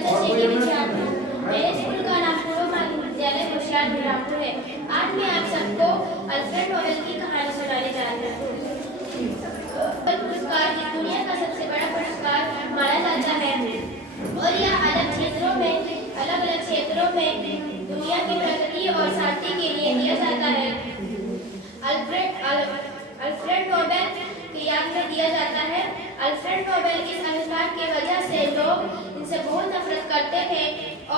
कक्षा 6 के विद्यार्थी। मेरे स्कूल का नाम पूर्व माध्यमिक विद्यालय होशियारपुर रामपुर है। आज मैं आप सबको अल्फ्रेड नोबेल की कहानी सुनाने जा रही हूँ। नोबेल पुरस्कार इस दुनिया का सबसे बड़ा पुरस्कार माना जाता है और यह अलग अलग क्षेत्रों में दुनिया की प्रगति और शांति के लिए दिया जाता है। अल्फ्रेड नोबेल की याद में दिया जाता है। अल्फ्रेड नोबेल इस आविष्कार की वजह से लोग इनसे बहुत नफरत करते थे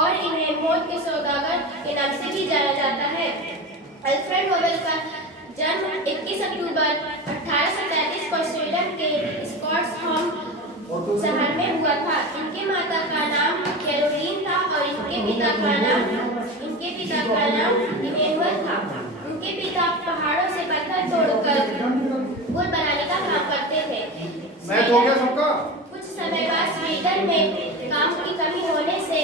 और इन्हें मौत के सौदागर के नाम से भी जाना जाता है। अल्फ्रेड नोबेल का जन्म 21 अक्टूबर 1833 को स्वीडन के स्टॉकहोम शहर में हुआ था। इनके माता का नाम कैरोलीन था और इनके पिता का नाम इमैनुअल था। उनके पिता पहाड़ों से पत्थर तोड़कर पुल बनाने का काम करते थे। कुछ समय बाद स्वीडन में काम की कमी होने से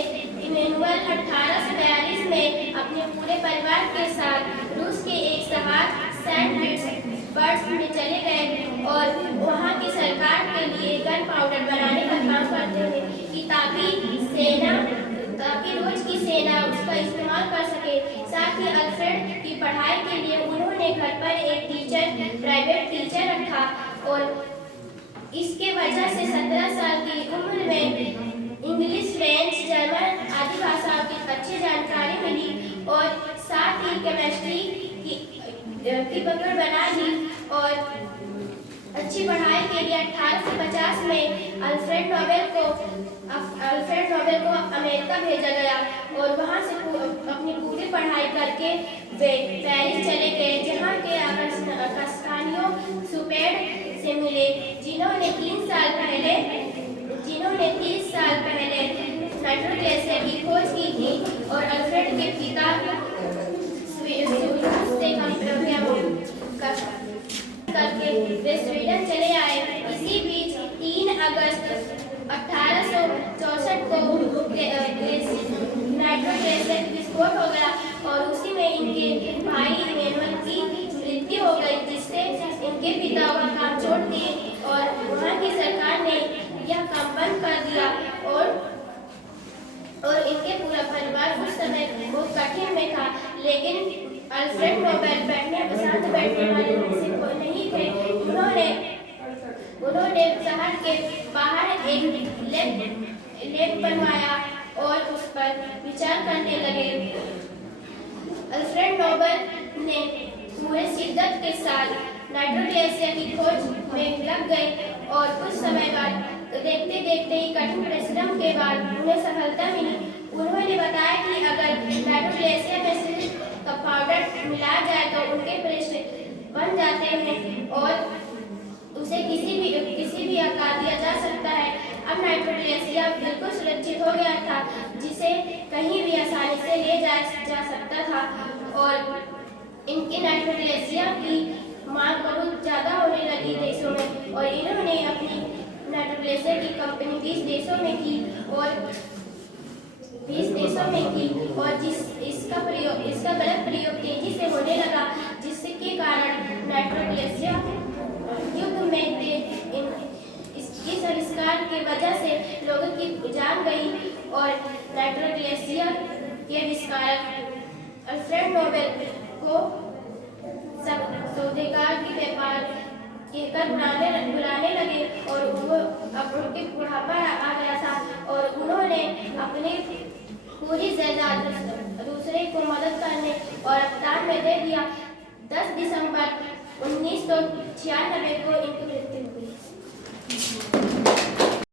इमैनुअल 1842 में अपने पूरे परिवार के साथ रूस के एक शहर सेंट पीटर्सबर्ग में चले गए और वहां की सरकार के लिए गन पाउडर बनाने का काम करते थे ताकि रोज की सेना उसका इस्तेमाल कर सके। साथ ही अल्फ्रेड की पढ़ाई के लिए उन्होंने घर पर एक प्राइवेट टीचर रखा और इसके वजह से 17 साल की उम्र में इंग्लिश, फ्रेंच, जर्मन आदि भाषाओं की अच्छी जानकारी मिली और साथ ही केमिस्ट्री की पकड़ बना ली और अच्छी पढ़ाई के लिए 1850 में अल्फ्रेड नोबेल को अमेरिका भेजा गया और वहां से अपनी पूरी पढ़ाई करके वे पेरिस चले गए, जहां के आकाशवाणियों सुपेड से मिले, जिन्होंने 30 साल पहले नाइट्रो ग्लेशियर की खोज की थी और अल्फ्रेड के पिता करके वे स्वीडन चले आए। इसी बीच 3 अगस्त 1864 को नाइट्रो ग्लेशियर विस्फोट हो गया और उसी में इनके भाई इमैनुअल की मृत्यु हो गई, जिससे इनके पिता वह काम छोड़ दिए और वहां की सरकार ने यह काम बंद कर दिया और इनके पूरा परिवार उस समय बहुत कठिन में था। लेकिन अल्फ्रेड नोबेल शांत बैठने वाले नहीं थे। उन्होंने शहर के बाहर एक लेक बनवाया और उस पर विचार करने लगे। अल्फ्रेड नोबेल ने पूरे शिद्दत के साथ नाइट्रो ग्लेशियर की खोज में लग गए और कुछ समय बाद देखते ही कठिन परिश्रम के बाद उन्हें सफलता मिली। उन्होंने बताया कि अगर नाइट्रो ग्लेशियर में सिलिकॉन का पाउडर मिलाया जाए तो उनके पृष्ठ बन जाते हैं और उसे किसी भी आकार दिया जा सकता है। अब नाइट्रो ग्लेशियर बिल्कुल सुरक्षित हो गया था, जिसे कहीं भी आसानी से ले जा सकता था और इनके नाइट्रो ग्लेशियर की मांग बहुत ज्यादा होने लगी देशों में और इन्होंने अपनी नाइट्रो ग्लेशियर की कंपनी 20 देशों में की और इसका गलत प्रयोग तेजी से होने लगा, जिसके कारण नाइट्रो ग्लेशियर युद्ध में इस आविष्कार की वजह से लोगों की जान गई और नाइट्रो ग्लेशियर के आविष्कारक अल्फ्रेड नोबेल को सौदेगार की व्यापार कहकर बुलाने लगे और अब उनके बुढ़ापा आ गया था और उन्होंने अपनी पूरी जायदाद दूसरे को मदद करने और दान में दे दिया। 10 दिसंबर 1996